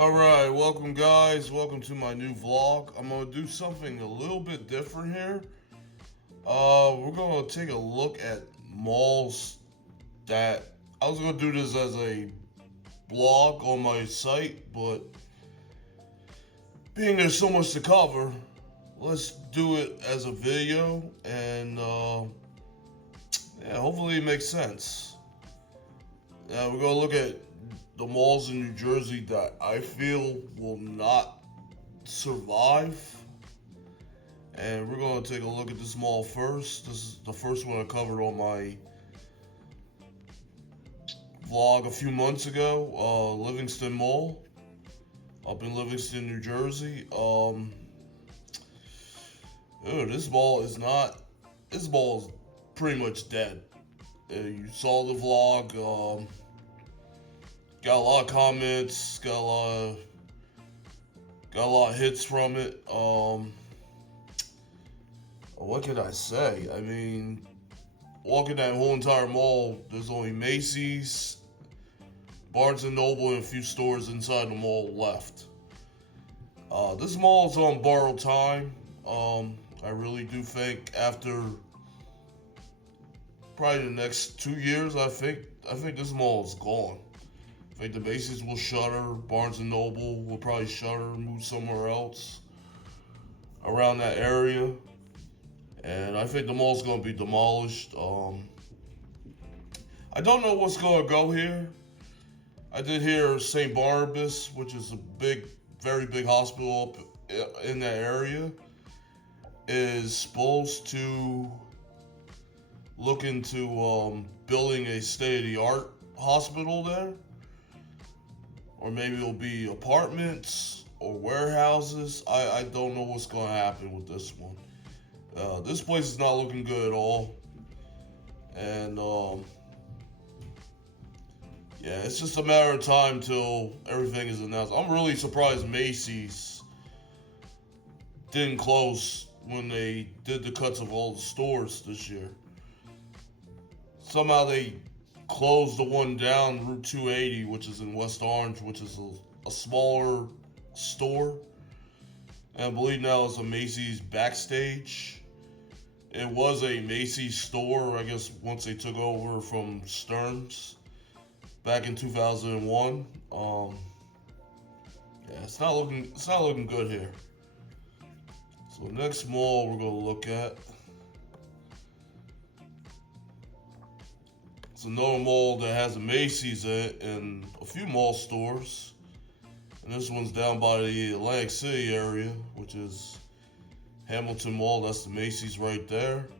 Alright, welcome guys. Welcome to my new vlog. I'm gonna do something a little bit different here. We're gonna take a look at malls that I was gonna do this as a blog on my site, but being there's so much to cover, let's do it as a video and hopefully it makes sense. We're gonna look at the malls in New Jersey that I feel will not survive. And we're going to take a look at this mall first. This is the first one I covered on my vlog a few months ago. Livingston Mall up in Livingston, New Jersey. This mall is not. This mall is pretty much dead. You saw the vlog. Got a lot of comments. Got a lot of hits from it. What can I say? I mean, walking that whole entire mall, there's only Macy's, Barnes and Noble, and a few stores inside the mall left. This mall is on borrowed time. I really do think after probably the next 2 years, I think this mall is gone. I think the Macy's will shutter, Barnes and Noble will probably shutter, move somewhere else around that area. And I think the mall's going to be demolished. I don't know what's going to go here. I did hear St. Barnabas, which is a very big hospital up in that area, is supposed to look into building a state-of-the-art hospital there. Or maybe it'll be apartments or warehouses. I don't know what's going to happen with this one. This place is not looking good at all. And, it's just a matter of time till everything is announced. I'm really surprised Macy's didn't close when they did the cuts of all the stores this year. Somehow they closed the one down Route 280, which is in West Orange, which is a smaller store. And I believe now it's a Macy's Backstage. It was a Macy's store, I guess, once they took over from Stearns back in 2001. It's not looking good here. So next mall we're gonna look at. It's another mall that has a Macy's in it and a few mall stores. And this one's down by the Atlantic City area, which is Hamilton Mall. That's the Macy's right there.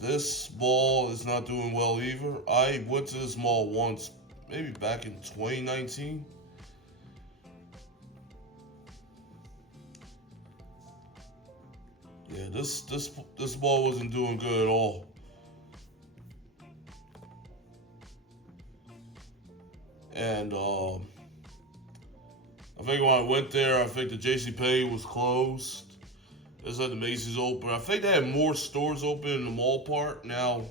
This mall is not doing well either. I went to this mall once, maybe back in 2019. Yeah, this mall wasn't doing good at all. And I think when I went there, I think the JCPenney was closed. They said the Macy's open. I think they had more stores open in the mall part now.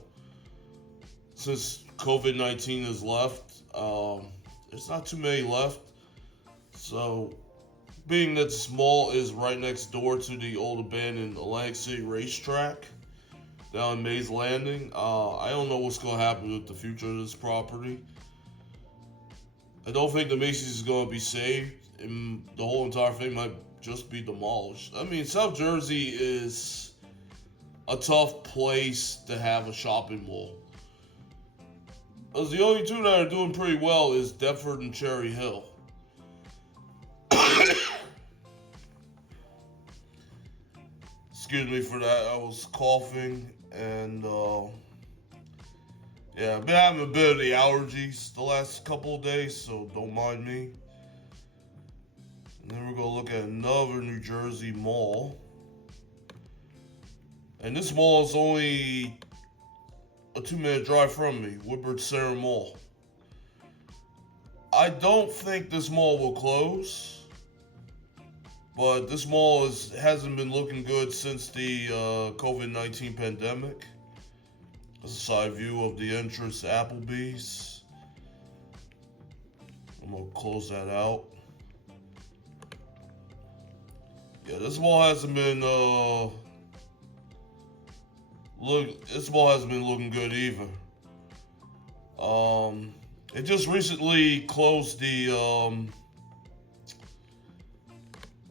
Since COVID-19 has left, there's not too many left. So, being that this mall is right next door to the old abandoned Atlantic City racetrack down in Mays Landing, I don't know what's going to happen with the future of this property. I don't think the Macy's is going to be saved, and the whole entire thing might just be demolished. I mean, South Jersey is a tough place to have a shopping mall. Because the only two that are doing pretty well is Deptford and Cherry Hill. Excuse me for that, I was coughing, and I've been having a bit of the allergies the last couple of days, so don't mind me. And then we're going to look at another New Jersey mall. And this mall is only a 2-minute drive from me, Woodbridge Center Mall. I don't think this mall will close, but this mall hasn't been looking good since the COVID-19 pandemic. This is a side view of the entrance to Applebee's. I'm gonna close that out. Yeah, this mall hasn't been this mall hasn't been looking good either. It just recently closed the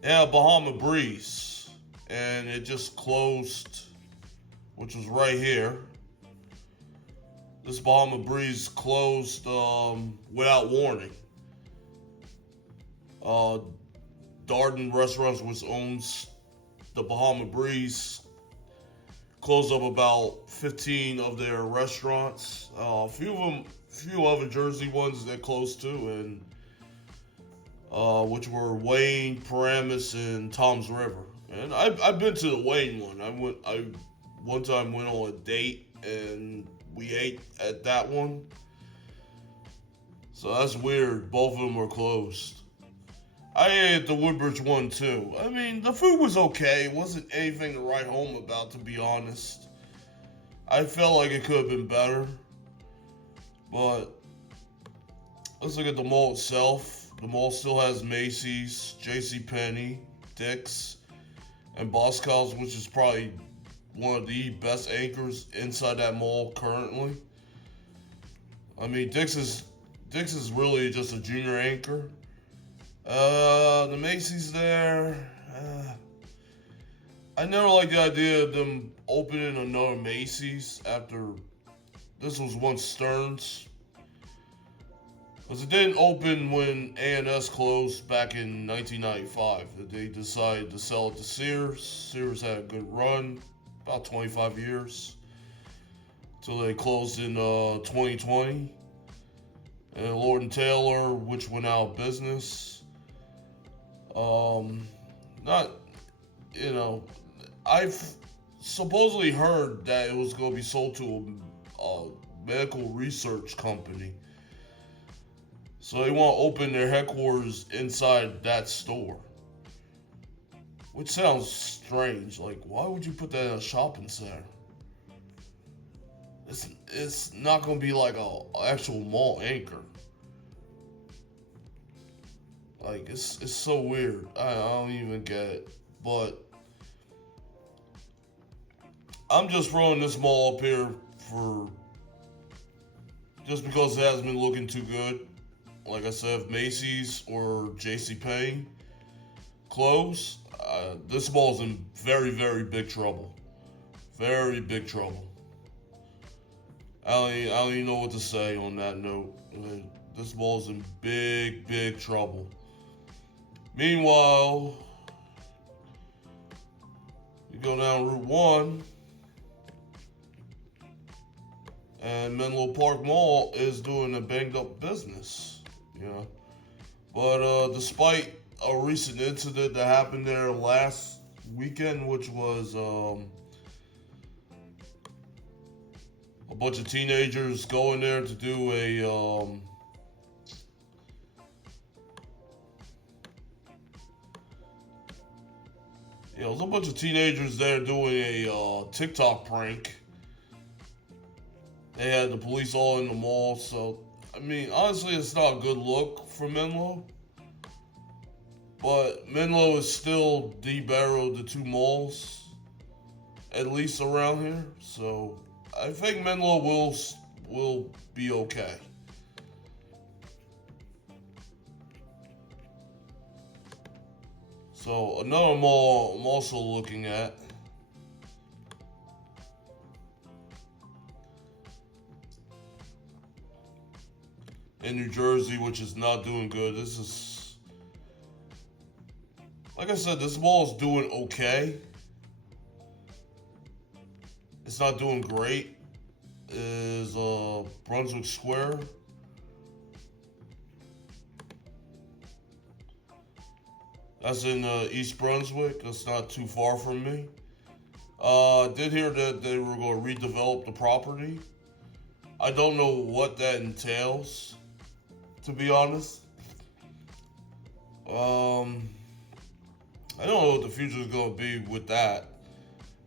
Bahama Breeze, and it just closed, which was right here. This Bahama Breeze closed without warning. Darden Restaurants, which owns the Bahama Breeze, closed up about 15 of their restaurants. A few other Jersey ones that closed too, and which were Wayne, Paramus, and Tom's River. And I've been to the Wayne one. I one time went on a date and we ate at that one. So that's weird. Both of them were closed. I ate at the Woodbridge one too. I mean, the food was okay. It wasn't anything to write home about, to be honest. I felt like it could have been better. But let's look at the mall itself. The mall still has Macy's, JCPenney, Dick's, and Boscov's, which is probably one of the best anchors inside that mall currently. I mean, Dick's is really just a junior anchor. The Macy's there. I never liked the idea of them opening another Macy's after this was once Stern's. Because it didn't open when A&S closed back in 1995. They decided to sell it to Sears. Sears had a good run, about 25 years, till they closed in 2020. And Lord & Taylor, which went out of business. I've supposedly heard that it was going to be sold to a medical research company. So they want to open their headquarters inside that store. Which sounds strange. Like, why would you put that in a shopping center? It's not going to be like a actual mall anchor. Like, it's so weird. I don't even get it. But I'm just throwing this mall up here just because it hasn't been looking too good. Like I said, if Macy's or JCPenney close, this mall's in very, very big trouble. Very big trouble. I don't even know what to say on that note. This mall's in big, big trouble. Meanwhile, you go down Route 1, and Menlo Park Mall is doing a banged up business, you know. But despite a recent incident that happened there last weekend, which was a bunch of teenagers going there to do it was a bunch of teenagers there doing a TikTok prank. They had the police all in the mall, so I mean, honestly, it's not a good look for Menlo. But Menlo is still the better of the two malls, at least around here. So I think Menlo will be okay. So another mall I'm also looking at. In New Jersey, which is not doing good. This is, like I said, this mall is doing okay. It's not doing great. Is Brunswick Square. That's in East Brunswick. That's not too far from me. Did hear that they were going to redevelop the property. I don't know what that entails, to be honest. I don't know what the future is going to be with that.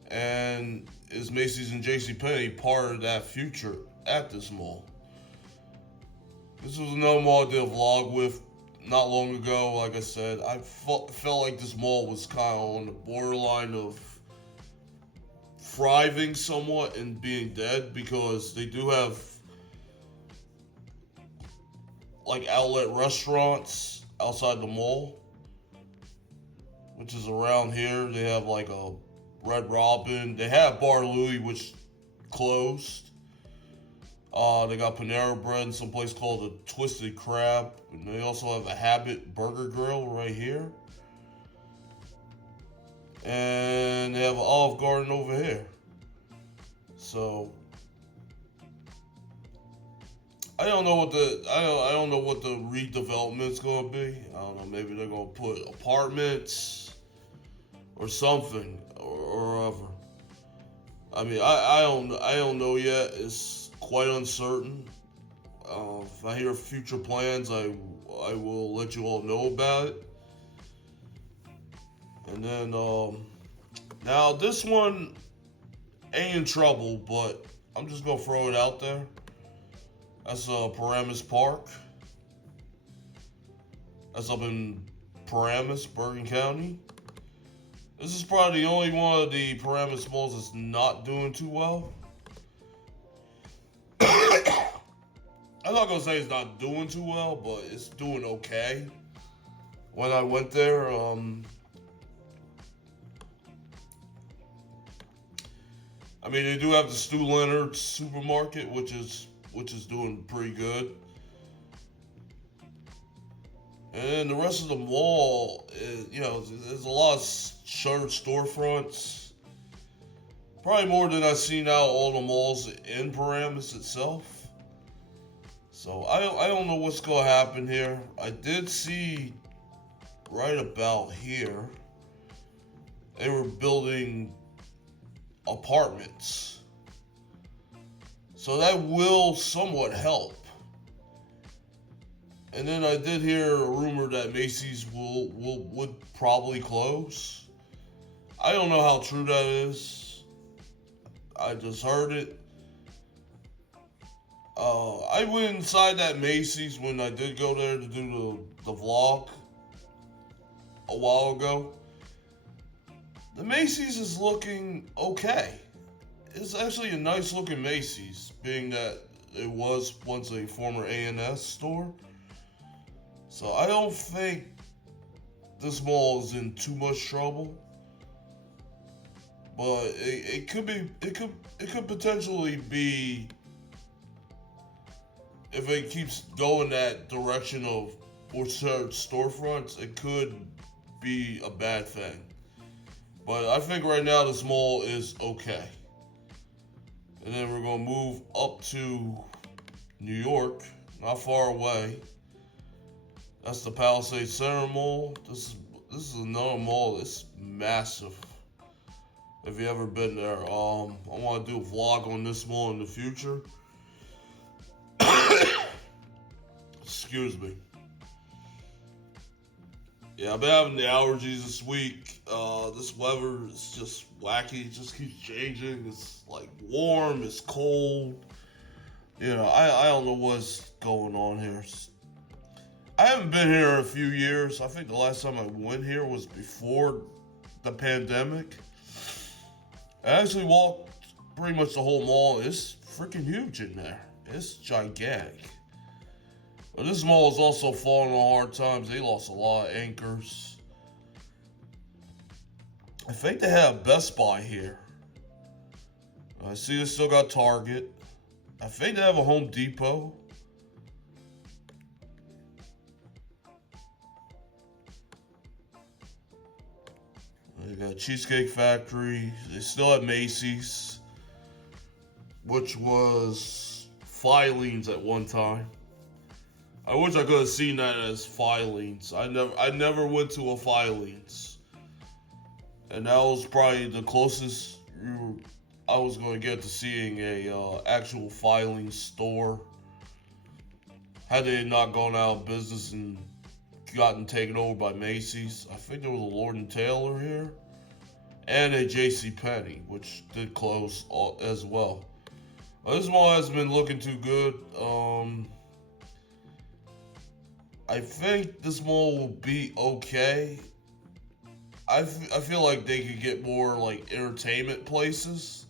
And is Macy's and JCPenney part of that future at this mall? This was another mall I did a vlog with not long ago. Like I said, I felt like this mall was kind of on the borderline of thriving somewhat and being dead, because they do have like outlet restaurants outside the mall, which is around here. They have like a Red Robin. They have Bar Louie, which closed. They got Panera Bread and some place called the Twisted Crab. And they also have a Habit Burger Grill right here. And they have an Olive Garden over here. So I don't know what I don't know what the redevelopment's gonna be. I don't know. Maybe they're gonna put apartments or something or whatever. I mean, I don't know yet. It's quite uncertain. If I hear future plans, I will let you all know about it. And then now this one ain't in trouble, but I'm just gonna throw it out there. That's Paramus Park. That's up in Paramus, Bergen County. This is probably the only one of the Paramus malls that's not doing too well. I'm not gonna say it's not doing too well, but it's doing okay. When I went there, I mean, they do have the Stu Leonard supermarket, which is doing pretty good. And the rest of the mall, there's a lot of shuttered storefronts. Probably more than I've seen out all the malls in Paramus itself. So I don't know what's gonna happen here. I did see right about here they were building apartments. So that will somewhat help. And then I did hear a rumor that Macy's would probably close. I don't know how true that is. I just heard it. I went inside that Macy's when I did go there to do the vlog a while ago. The Macy's is looking okay. It's actually a nice looking Macy's, being that it was once a former A&S store. So I don't think this mall is in too much trouble. But it could potentially be, if it keeps going that direction of more storefronts, it could be a bad thing. But I think right now this mall is okay. And then we're gonna move up to New York, not far away. That's the Palisades Center Mall. This is another mall. It's massive. If you ever been there, I want to do a vlog on this mall in the future. Excuse me. Yeah, I've been having the allergies this week. This weather is just wacky. It just keeps changing. It's like warm, it's cold. I don't know what's going on here. I haven't been here in a few years. I think the last time I went here was before the pandemic. I actually walked pretty much the whole mall. It's freaking huge in there. It's gigantic. But this mall is also falling on hard times. They lost a lot of anchors. I think they have Best Buy here. I see they still got Target. I think they have a Home Depot. They got Cheesecake Factory. They still have Macy's, which was Filene's at one time. I wish I could have seen that as Filene's. I never went to a Filene's, and that was probably the closest I was going to get to seeing a actual Filene's store. Had they not gone out of business and gotten taken over by Macy's. I think there was a Lord & Taylor here, and a JCPenney, which did close as well. This mall hasn't been looking too good. I think this mall will be okay. I feel like they could get more like entertainment places.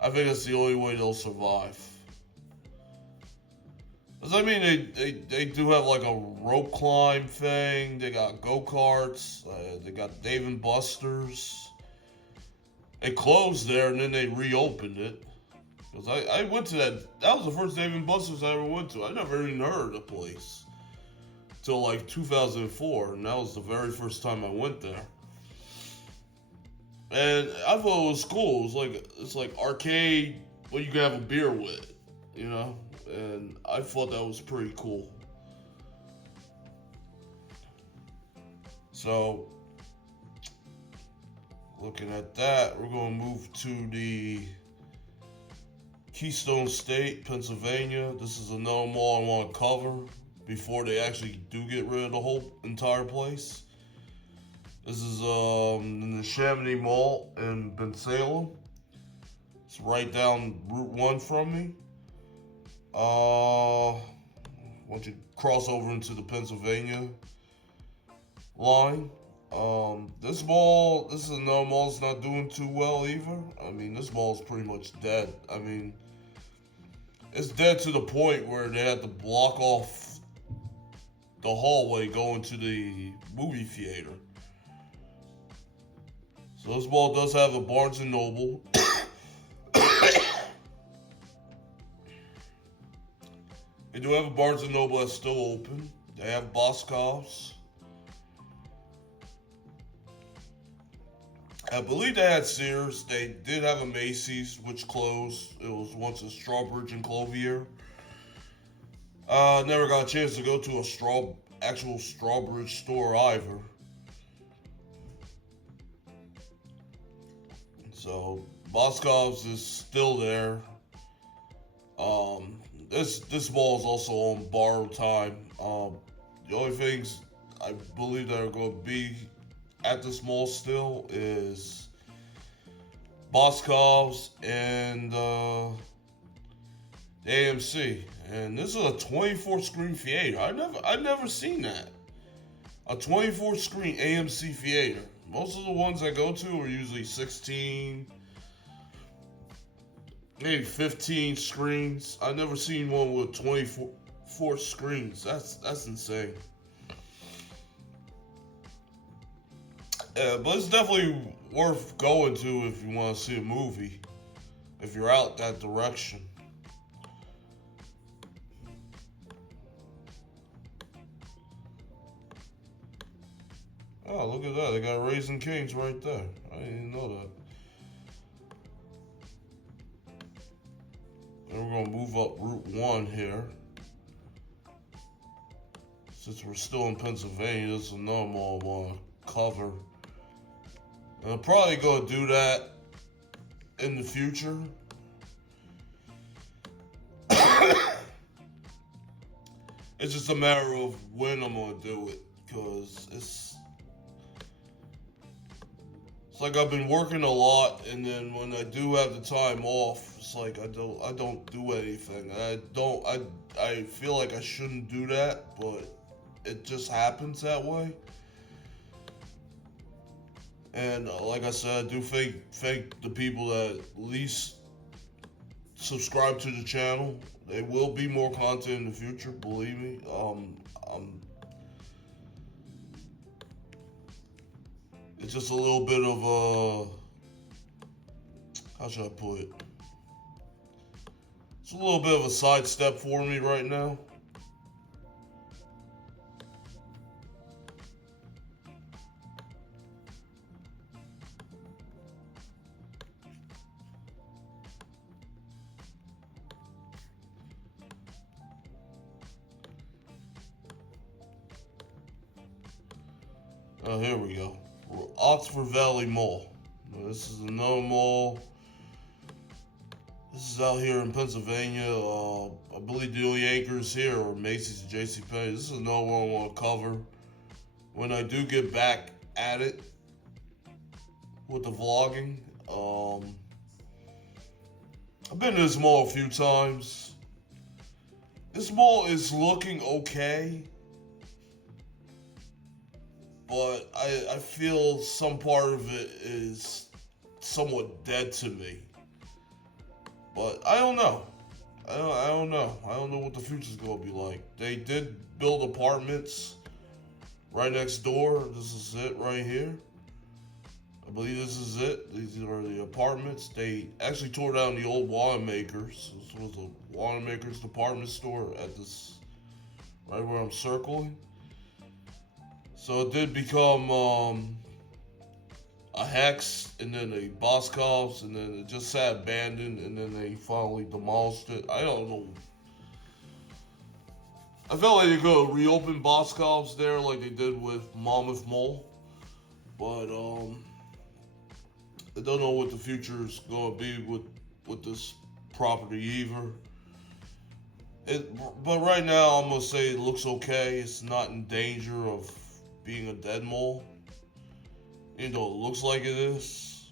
I think that's the only way they'll survive. Cause I mean, they do have like a rope climb thing. They got go karts. They got Dave and Buster's. It closed there and then they reopened it. Cause I went to that. That was the first Dave and Buster's I ever went to. I never even heard of the place till like 2004, and that was the very first time I went there. And I thought it was cool. It's like arcade, what you can have a beer with, you know. And I thought that was pretty cool. So, looking at that, we're going to move to the Keystone State, Pennsylvania. This is another mall I want to cover before they actually do get rid of the whole entire place. This is in the Chamonix Mall in Bensalem. It's right down Route 1 from me. Once you cross over into the Pennsylvania line. This is another mall that's not doing too well either. I mean, this mall is pretty much dead. I mean, it's dead to the point where they had to block off the hallway going to the movie theater. So this mall does have a Barnes and Noble. They do have a Barnes and Noble that's still open. They have Boscov's. I believe they had Sears. They did have a Macy's, which closed. It was once a Strawbridge and Clothier. Never got a chance to go to a actual Strawbridge store either. So Boscov's is still there. This mall is also on borrowed time. The only things I believe that are going to be at this mall still is Boscov's and AMC. And this is a 24 screen theater. I've never seen that. A 24 screen AMC theater. Most of the ones I go to are usually 16, maybe 15 screens. I've never seen one with 24 screens. That's insane. Yeah, but it's definitely worth going to if you want to see a movie, if you're out that direction. Oh, look at that. They got Raising Cane's right there. I didn't know that. Then we're going to move up Route 1 here. Since we're still in Pennsylvania, this is another mall I want to cover. And I'm probably going to do that in the future. It's just a matter of when I'm going to do it. Because it's like I've been working a lot, and then when I do have the time off, it's like I don't do anything. I feel like I shouldn't do that, but it just happens that way. And like I said, I do thank the people that at least subscribe to the channel. There will be more content in the future, believe me. It's just a little bit of a, how should I put it? It's a little bit of a sidestep for me right now. Oh, here we go. Oxford Valley Mall. Now, this is another mall. This is out here in Pennsylvania. I believe the only anchors here are Macy's and JCPenney. This is another one I want to cover when I do get back at it with the vlogging. I've been to this mall a few times. This mall is looking okay but I feel some part of it is somewhat dead to me. But I don't know. I don't know. I don't know what the future's gonna be like. They did build apartments right next door. This is it right here. I believe this is it. These are the apartments. They actually tore down the old Wanamaker's. This was a Wanamaker's department store at this right where I'm circling. So it did become a Hex, and then a Boscov's, and then it just sat abandoned, and then they finally demolished it. I don't know. I felt like they could reopen Boscov's there like they did with Monmouth Mall, but I don't know what the future is going to be with this property either. But right now I'm gonna say it looks okay. It's not in danger of being a dead mall. Even though it looks like it is.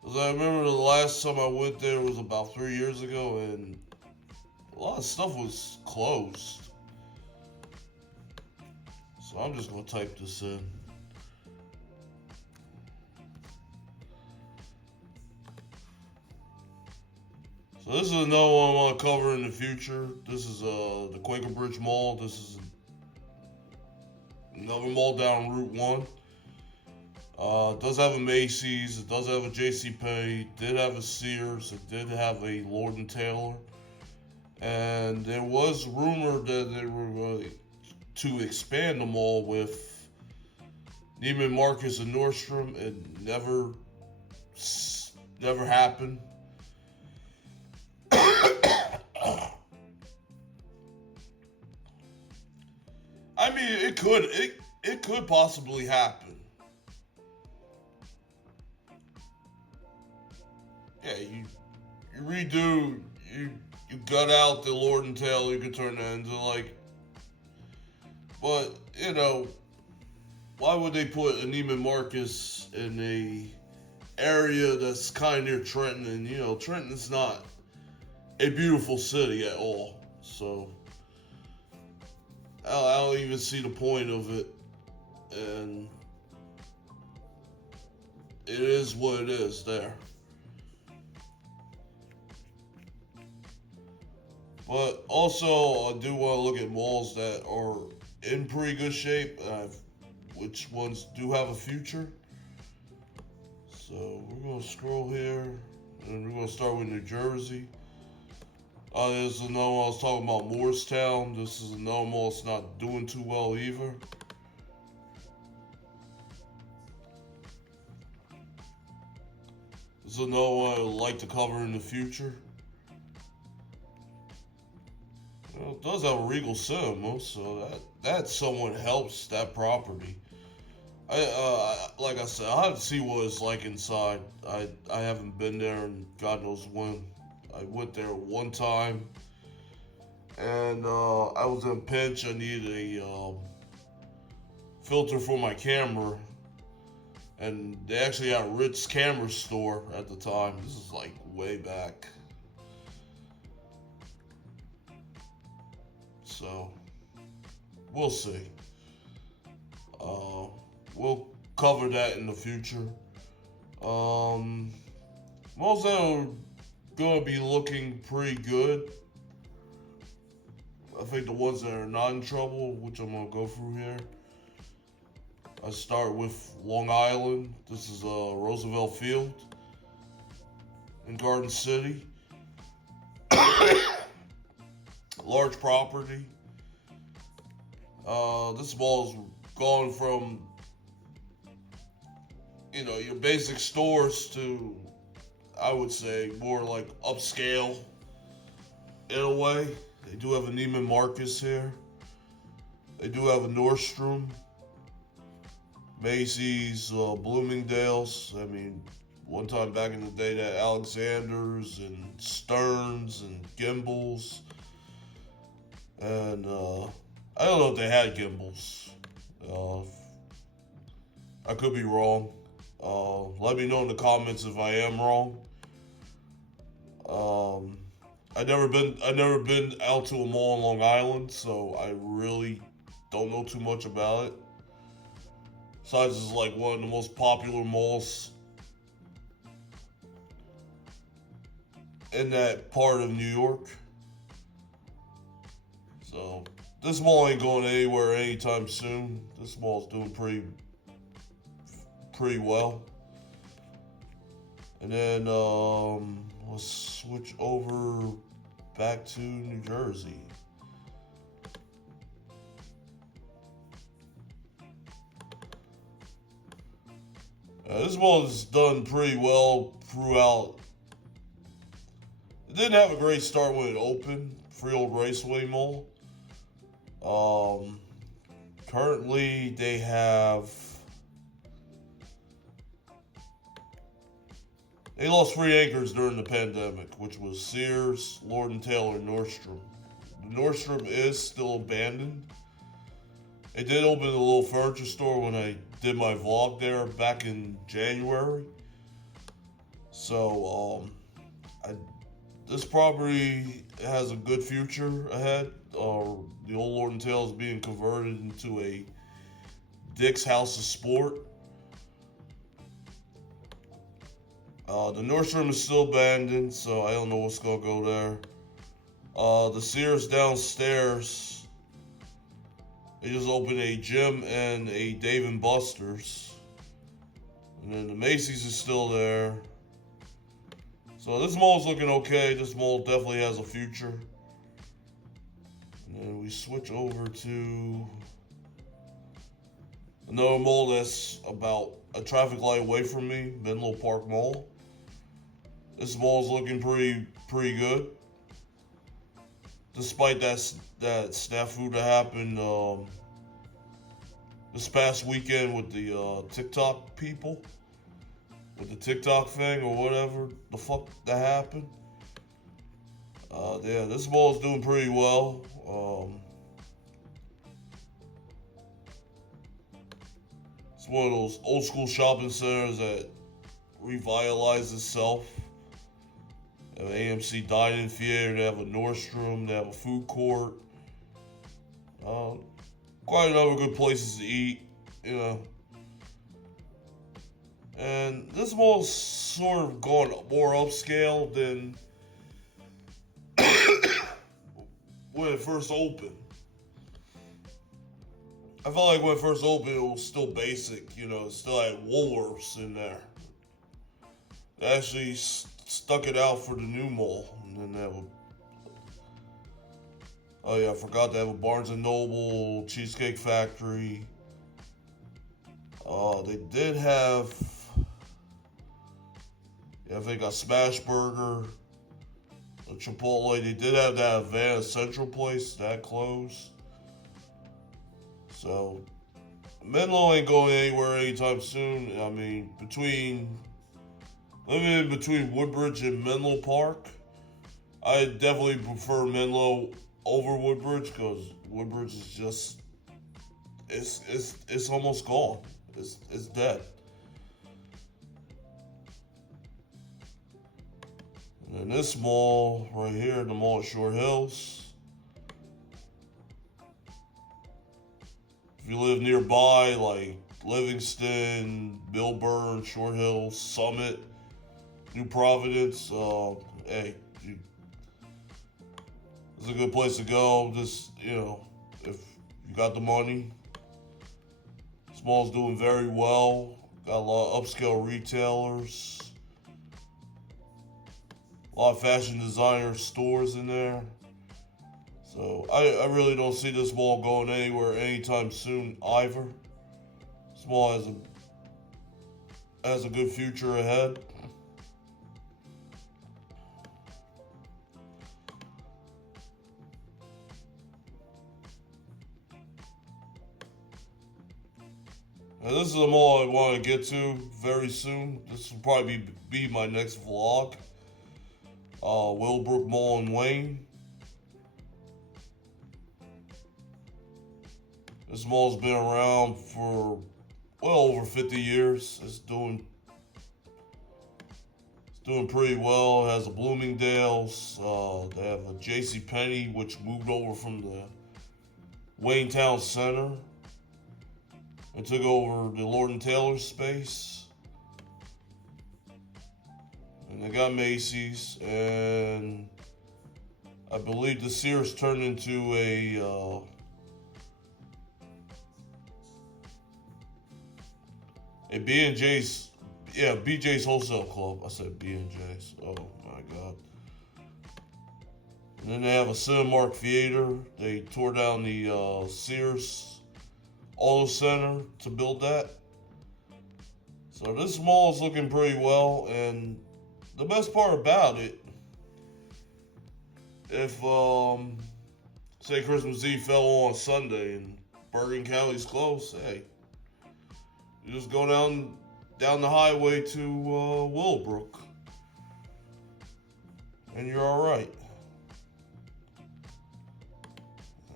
Because I remember the last time I went there was about 3 years ago, and a lot of stuff was closed. So I'm just going to type this in. So this is another one I want to cover in the future. This is the Quaker Bridge Mall. This is another mall down Route 1. It does have a Macy's, it does have a JCPenney, it did have a Sears, it did have a Lord and Taylor. And there was rumor that they were going to expand the mall with Neiman Marcus and Nordstrom. It never happened. I mean, it could possibly happen. Yeah, you redo, you gut out the Lord and Taylor, you could turn that into like, but you know, why would they put a Neiman Marcus in a area that's kind of near Trenton? And you know, Trenton is not a beautiful city at all, so I don't even see the point of it, and it is what it is there. But also, I do want to look at malls that are in pretty good shape, which ones do have a future. So we're going to scroll here, and we're going to start with New Jersey. There's another one I was talking about, Morristown. This is another mall that's not doing too well either. This is another one I would like to cover in the future. Well, it does have a Regal Cinema, so that somewhat helps that property. Like I said, I have to see what it's like inside. I haven't been there in God knows when. I went there one time, and I was in a pinch. I needed a filter for my camera, and they actually had a Ritz camera store at the time. This is like way back. So, we'll see. We'll cover that in the future. Malls that are gonna be looking pretty good. I think the ones that are not in trouble, which I'm gonna go through here. I start with Long Island. This is Roosevelt Field in Garden City. Large property. This mall's gone from, you know, your basic stores to, I would say, more like upscale in a way. They do have a Neiman Marcus here. They do have a Nordstrom, Macy's, Bloomingdale's. I mean, one time back in the day, they had Alexander's and Stearns and Gimbel's. And I don't know if they had Gimbel's. I could be wrong. Let me know in the comments if I am wrong. I never been out to a mall in Long Island, so I really don't know too much about it. Besides, it's like one of the most popular malls in that part of New York. So this mall ain't going anywhere anytime soon. This mall's doing pretty well. And then let's switch over back to New Jersey. This mall has done pretty well throughout. It didn't have a great start when it opened, Freehold Raceway Mall. Currently, they lost three anchors during the pandemic, which was Sears, Lord & Taylor, and Nordstrom. The Nordstrom is still abandoned. They did open a little furniture store when I did my vlog there back in January. So, this property has a good future ahead. The old Lord & Taylor is being converted into a Dick's House of Sport. The Nordstrom is still abandoned, so I don't know what's gonna go there. The Sears downstairs, they just opened a gym and a Dave & Buster's. And then the Macy's is still there. So this mall's looking okay. This mall definitely has a future. And then we switch over to another mall that's about a traffic light away from me, Menlo Park Mall. This mall's looking pretty good. Despite that snafu that happened this past weekend with the TikTok people, with the TikTok thing or whatever the fuck that happened. Yeah, this mall is doing pretty well. It's one of those old school shopping centers that revitalized itself. They have an AMC dining theater, they have a Nordstrom, they have a food court. Quite a number of good places to eat, you know. And this mall's sort of gone more upscale than when it first opened. I felt like when it first opened, it was still basic, you know, it still had Woolworths in there. They actually stuck it out for the new mall. And then they have I forgot they have a Barnes & Noble, Cheesecake Factory. They did have, they got Smash Burger, a Chipotle. They did have that Havana Central place, that closed. So, Menlo ain't going anywhere anytime soon. I mean, living between Woodbridge and Menlo Park, I definitely prefer Menlo over Woodbridge because Woodbridge is just, it's almost gone. It's dead. And then this mall right here, the mall at Short Hills. If you live nearby, like Livingston, Millburn, Short Hills, Summit, New Providence, hey, it's a good place to go. Just, you know, if you got the money. This mall's doing very well. Got a lot of upscale retailers. A lot of fashion designer stores in there. So I really don't see this mall going anywhere anytime soon either. This mall has a good future ahead. And this is the mall I want to get to very soon. This will probably be my next vlog. Willowbrook Mall in Wayne. This mall's been around for well over 50 years. It's doing pretty well. It has a Bloomingdale's. They have a JCPenney, which moved over from the Wayne Town Center. and took over the Lord and Taylor space. And they got Macy's, and I believe the Sears turned into a B&J's, yeah, BJ's Wholesale Club. I said B&J's. Oh my God. And then they have a Cinemark Theater. They tore down the Sears Auto Center to build that. So this mall is looking pretty well, and the best part about it, if say Christmas Eve fell on Sunday and Bergen County's closed, hey, you just go down the highway to Willowbrook, and you're all right.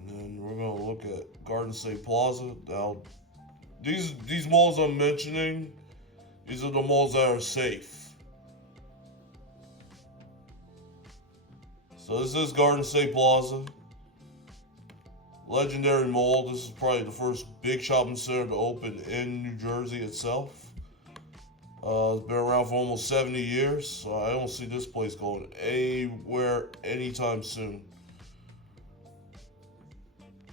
And then we're gonna look at Garden State Plaza. Now, these malls I'm mentioning, these are the malls that are safe. So this is Garden State Plaza. Legendary mall. This is probably the first big shopping center to open in New Jersey itself. It's been around for almost 70 years, so I don't see this place going anywhere anytime soon.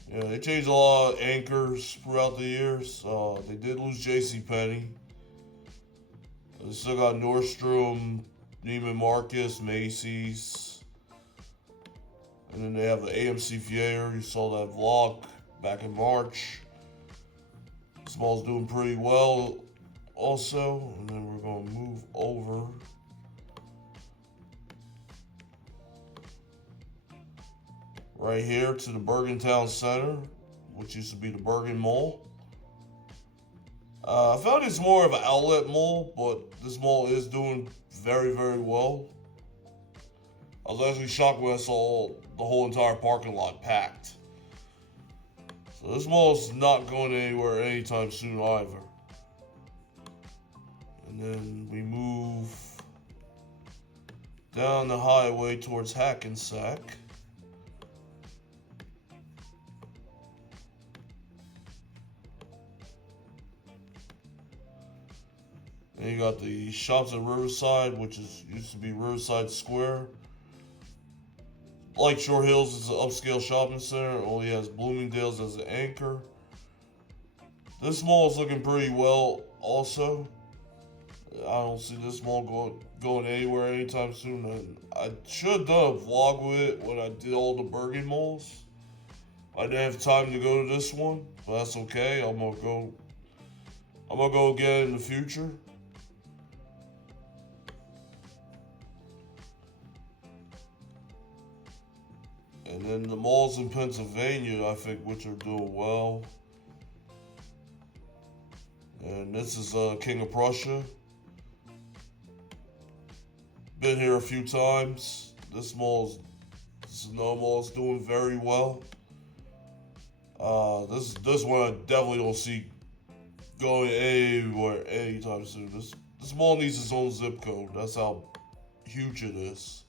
Yeah, they changed a lot of anchors throughout the years. They did lose JCPenney. They still got Nordstrom, Neiman Marcus, Macy's. And then they have the AMC Theater. You saw that vlog back in March. This mall's doing pretty well also. And then we're going to move over right here to the Bergen Town Center, which used to be the Bergen Mall. I found it's more of an outlet mall, but this mall is doing very, very well. I was actually shocked when I saw the whole entire parking lot packed. So this mall is not going anywhere anytime soon either. And then we move down the highway towards Hackensack. Then you got the shops at Riverside, which used to be Riverside Square. Like Shore Hills is an upscale shopping center. It only has Bloomingdale's as an anchor. This mall is looking pretty well also. I don't see this mall going anywhere anytime soon. And I should have done a vlog with it when I did all the Bergen malls. I didn't have time to go to this one, but that's okay. I'm gonna go again in the future. And then the malls in Pennsylvania, I think, which are doing well. And this is King of Prussia. Been here a few times. This is another mall is doing very well. This one I definitely don't see going anywhere anytime soon. This mall needs its own zip code. That's how huge it is.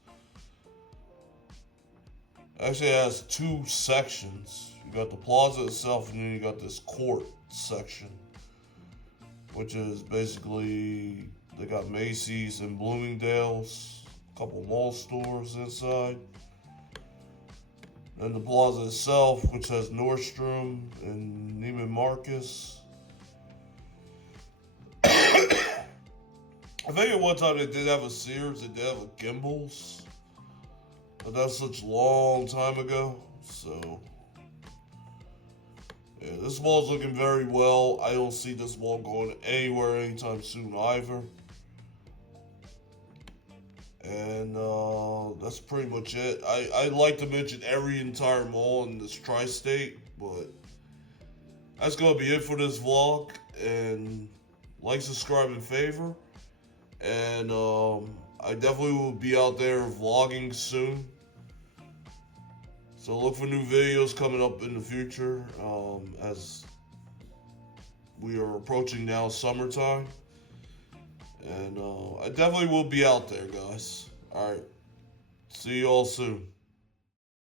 Actually, it has two sections. You got the plaza itself, and then you got this court section, which is basically they got Macy's and Bloomingdale's, a couple mall stores inside. Then the plaza itself, which has Nordstrom and Neiman Marcus. I think at one time they did have a Sears, they did have a Gimbel's. But that's such a long time ago, so yeah, this mall's looking very well. I don't see this mall going anywhere anytime soon either. And that's pretty much it. I'd like to mention every entire mall in this tri-state, but that's gonna be it for this vlog. And like, subscribe, and favor. And I definitely will be out there vlogging soon. So look for new videos coming up in the future as we are approaching now summertime. And I definitely will be out there, guys. Alright. See you all soon.